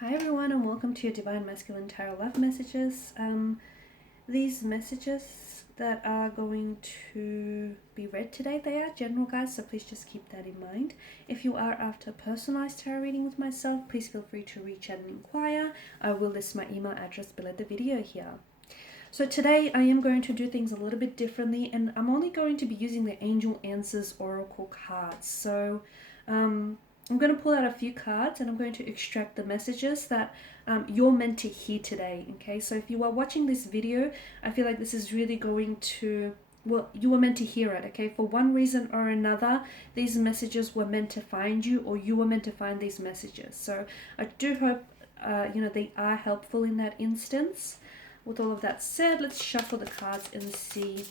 Hi everyone, and welcome to your Divine Masculine Tarot Love Messages. These messages that are going to be read today, they are general, guys, so please just keep that in mind. If you are after a personalized tarot reading with myself, please feel free to reach out and inquire. I will list my email address below the video here. So today I am going to do things a little bit differently, and I'm only going to be using the Angel Answers Oracle cards. So I'm going to pull out a few cards and I'm going to extract the messages that you're meant to hear today, okay? So if you are watching this video, I feel like this is really going to, well, you were meant to hear it, okay? For one reason or another, these messages were meant to find you, or you were meant to find these messages. So I do hope, they are helpful in that instance. With all of that said, let's shuffle the cards and see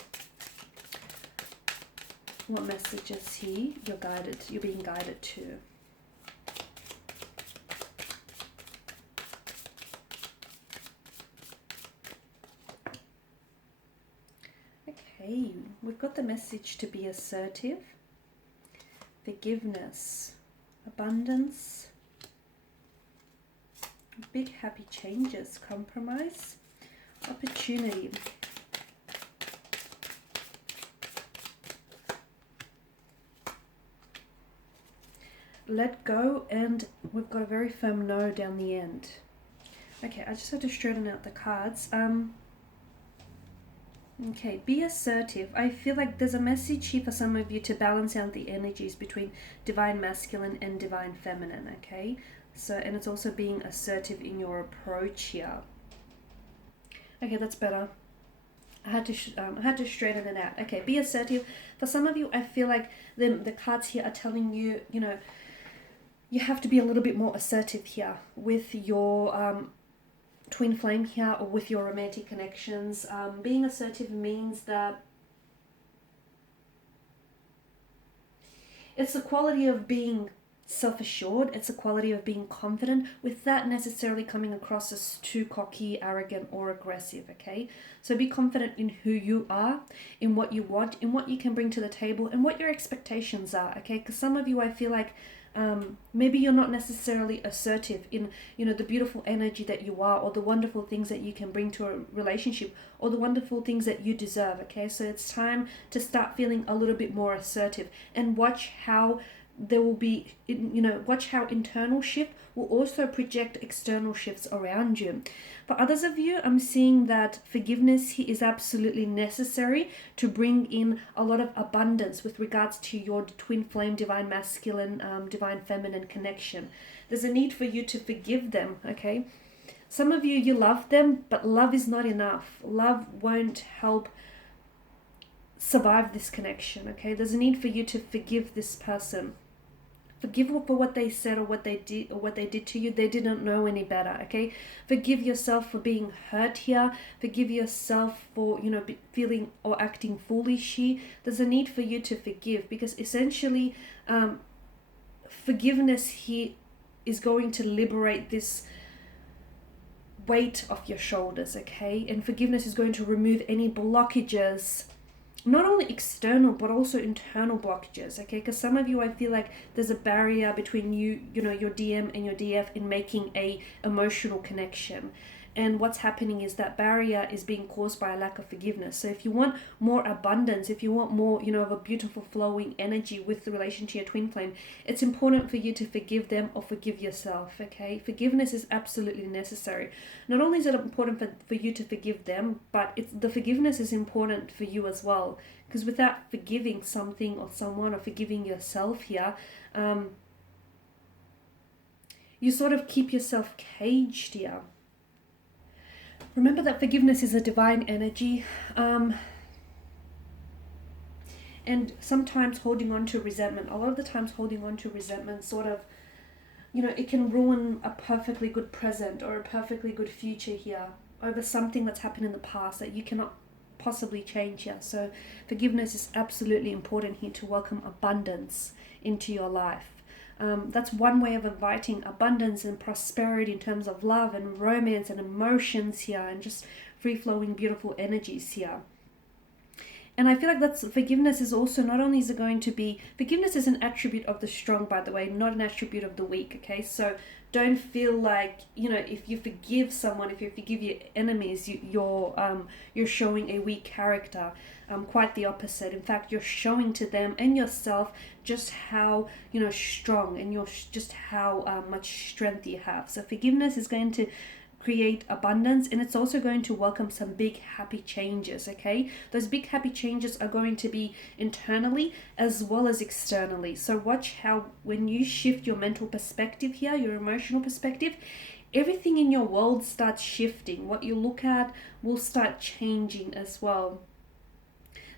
what messages here you're being guided to. Okay, we've got the message to be assertive, forgiveness, abundance, big happy changes, compromise, opportunity. Let go, and we've got a very firm no down the end. Okay, I just had to straighten out the cards. Okay, be assertive. I feel like there's a message here for some of you to balance out the energies between divine masculine and divine feminine, okay? So, and it's also being assertive in your approach here. Okay, that's better. I had to straighten it out. Okay, be assertive. For some of you, I feel like the cards here are telling you, you know, you have to be a little bit more assertive here with your twin flame here, or with your romantic connections. Being assertive means that it's the quality of being self-assured, it's a quality of being confident without necessarily coming across as too cocky, arrogant, or aggressive, okay? So be confident in who you are, in what you want, in what you can bring to the table, and what your expectations are, okay? Because some of you, I feel like maybe you're not necessarily assertive in, you know, the beautiful energy that you are, or the wonderful things that you can bring to a relationship, or the wonderful things that you deserve, okay? So it's time to start feeling a little bit more assertive, and watch how there will be, you know, watch how internal shift will also project external shifts around you. For others of you, I'm seeing that forgiveness here is absolutely necessary to bring in a lot of abundance with regards to your twin flame, divine masculine, divine feminine connection. There's a need for you to forgive them, okay? Some of you love them, but love is not enough. Love won't help survive this connection, okay? There's a need for you to forgive this person. Forgive for what they said, or what they did to you. They didn't know any better, okay? Forgive yourself for being hurt here. Forgive yourself for, you know, feeling or acting foolish here. There's a need for you to forgive, because essentially forgiveness here is going to liberate this weight off your shoulders, okay? And forgiveness is going to remove any blockages, not only external but also internal blockages, okay? Because some of you, I feel like there's a barrier between you know, your DM and your DF in making a emotional connection. And what's happening is that barrier is being caused by a lack of forgiveness. So if you want more abundance, if you want more, you know, of a beautiful flowing energy with the relation to your twin flame, it's important for you to forgive them or forgive yourself, okay? Forgiveness is absolutely necessary. Not only is it important for you to forgive them, but the forgiveness is important for you as well. Because without forgiving something or someone, or forgiving yourself here, you sort of keep yourself caged here. Remember that forgiveness is a divine energy, and sometimes holding on to resentment, a lot of the times holding on to resentment sort of, you know, it can ruin a perfectly good present or a perfectly good future here over something that's happened in the past that you cannot possibly change here. So forgiveness is absolutely important here to welcome abundance into your life. That's one way of inviting abundance and prosperity in terms of love and romance and emotions here, and just free-flowing beautiful energies here. And I feel like forgiveness is also, not only is it going to be, forgiveness is an attribute of the strong, by the way, not an attribute of the weak, okay? So don't feel like, you know, if you forgive someone, if you forgive your enemies, you're showing a weak character. Quite the opposite. In fact, you're showing to them and yourself just how, you know, strong, and just how much strength you have. So forgiveness is going to create abundance, and it's also going to welcome some big happy changes. Okay, those big happy changes are going to be internally as well as externally. So watch how, when you shift your mental perspective here, your emotional perspective, everything in your world starts shifting. What you look at will start changing as well.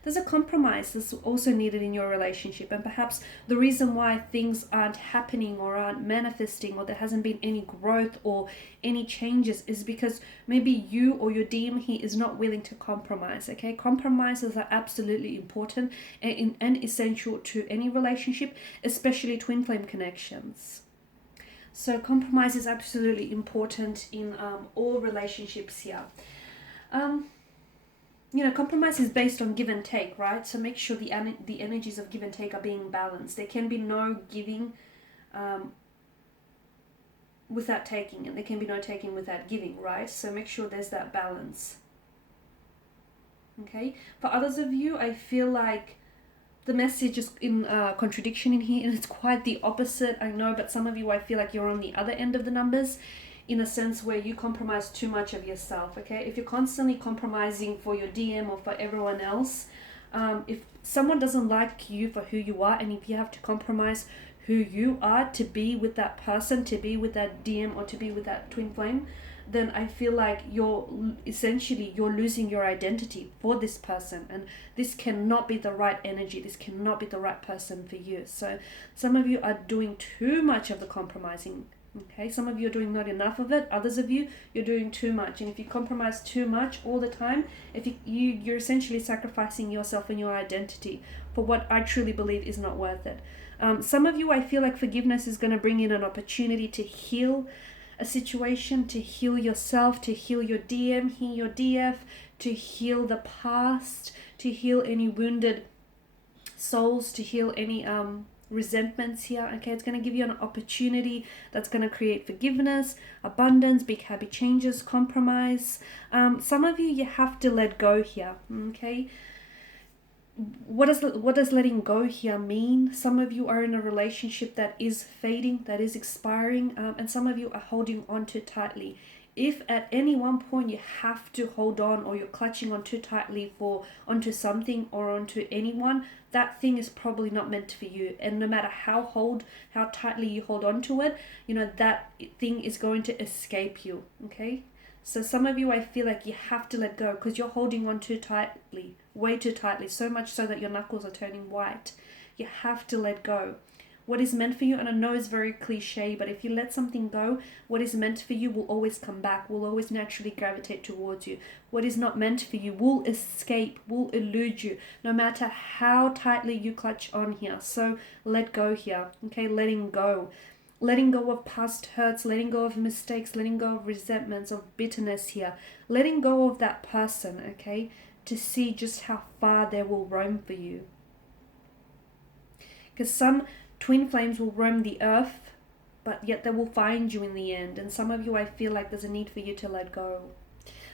There's a compromise that's also needed in your relationship, and perhaps the reason why things aren't happening or aren't manifesting, or there hasn't been any growth or any changes, is because maybe you or your DM here is not willing to compromise. Okay, compromises are absolutely important and essential to any relationship, especially twin flame connections. So compromise is absolutely important in all relationships here. You know, compromise is based on give and take, right? So make sure the energies of give and take are being balanced. There can be no giving without taking, and there can be no taking without giving, right? So make sure there's that balance. Okay? For others of you, I feel like the message is in contradiction in here, and it's quite the opposite, I know, but some of you, I feel like you're on the other end of the numbers, in a sense where you compromise too much of yourself. Okay, if you're constantly compromising for your DM or for everyone else, if someone doesn't like you for who you are, and if you have to compromise who you are to be with that person, to be with that DM, or to be with that twin flame, then I feel like you're losing your identity for this person, and this cannot be the right energy. This cannot be the right person for you. So some of you are doing too much of the compromising. Okay, some of you are doing not enough of it. Others of you, you're doing too much. And if you compromise too much all the time, if you're essentially sacrificing yourself and your identity for what I truly believe is not worth it. Some of you, I feel like forgiveness is going to bring in an opportunity to heal a situation, to heal yourself, to heal your DM, heal your DF, to heal the past, to heal any wounded souls, to heal any resentments here. Okay, it's going to give you an opportunity that's going to create forgiveness, abundance, big happy changes, compromise. Some of you have to let go here. Okay, what does letting go here mean? Some of you are in a relationship that is fading, that is expiring, and some of you are holding on too tightly. If at any one point you have to hold on, or you're clutching on too tightly onto something or onto anyone, that thing is probably not meant for you. And no matter how tightly you hold on to it, you know, that thing is going to escape you. Okay, so some of you, I feel like you have to let go because you're holding on too tightly, way too tightly, so much so that your knuckles are turning white. You have to let go. What is meant for you, and I know it's very cliche, but if you let something go, what is meant for you will always come back, will always naturally gravitate towards you. What is not meant for you will escape, will elude you, no matter how tightly you clutch on here. So let go here, okay? Letting go. Letting go of past hurts, letting go of mistakes, letting go of resentments, of bitterness here. Letting go of that person, okay? To see just how far they will roam for you. Because some twin flames will roam the earth, but yet they will find you in the end. And some of you, I feel like there's a need for you to let go.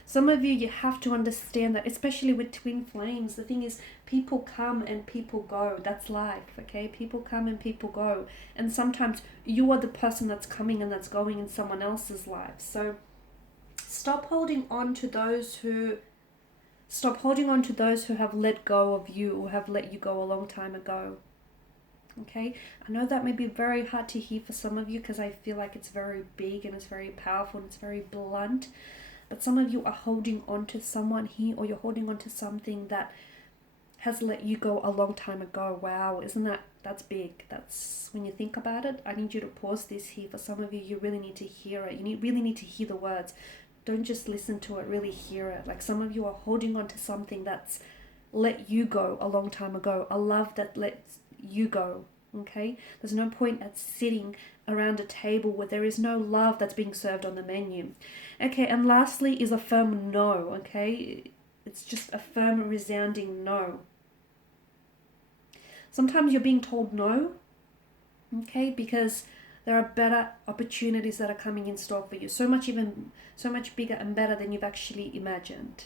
Some of you have to understand that, especially with twin flames, the thing is, people come and people go. That's life, okay? People come and people go. And sometimes you are the person that's coming and that's going in someone else's life. So stop holding on to those who have let go of you, or have let you go a long time ago. Okay, I know that may be very hard to hear for some of you, because I feel like it's very big and it's very powerful and it's very blunt. But some of you are holding on to someone here, or you're holding on to something that has let you go a long time ago. Wow, that's big. That's, when you think about it, I need you to pause this here. For some of you, you really need to hear it. You really need to hear the words. Don't just listen to it, really hear it. Like, some of you are holding on to something that's let you go a long time ago. A love that lets you go. Okay, there's no point at sitting around a table where there is no love that's being served on the menu. Okay, and lastly is a firm no. Okay, it's just a firm, resounding no. Sometimes you're being told no, okay, because There are better opportunities that are coming in store for you. So much bigger and better than you've actually imagined.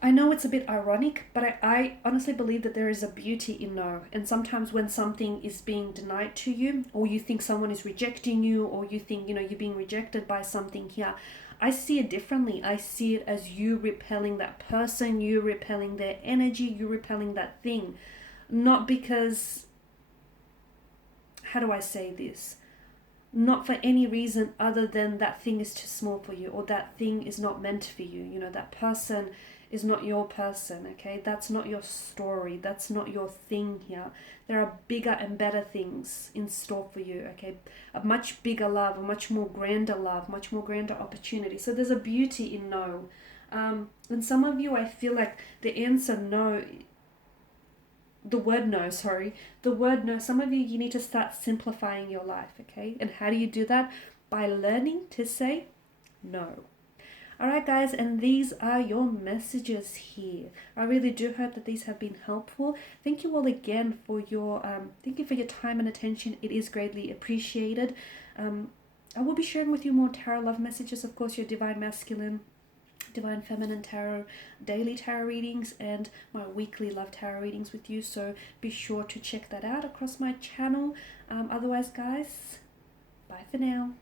I know it's a bit ironic, but I honestly believe that there is a beauty in no. And sometimes when something is being denied to you, or you think someone is rejecting you, or you think, you're being rejected by something here, I see it differently. I see it as you repelling that person, you repelling their energy, you repelling that thing. Not because, how do I say this? Not for any reason other than that thing is too small for you, or that thing is not meant for you. That person is not your person, okay? That's not your story. That's not your thing here. There are bigger and better things in store for you, okay? A much bigger love, a much more grander love, much more grander opportunity. So there's a beauty in no. And some of you, I feel like the answer no, the word no, some of you need to start simplifying your life, okay? And how do you do that? By learning to say no. All right, guys, and these are your messages here. I really do hope that these have been helpful. Thank you all again for your time and attention. It is greatly appreciated. I will be sharing with you more tarot love messages, of course, your divine masculine, divine feminine tarot, daily tarot readings, and my weekly love tarot readings with you. So be sure to check that out across my channel. Otherwise, guys, bye for now.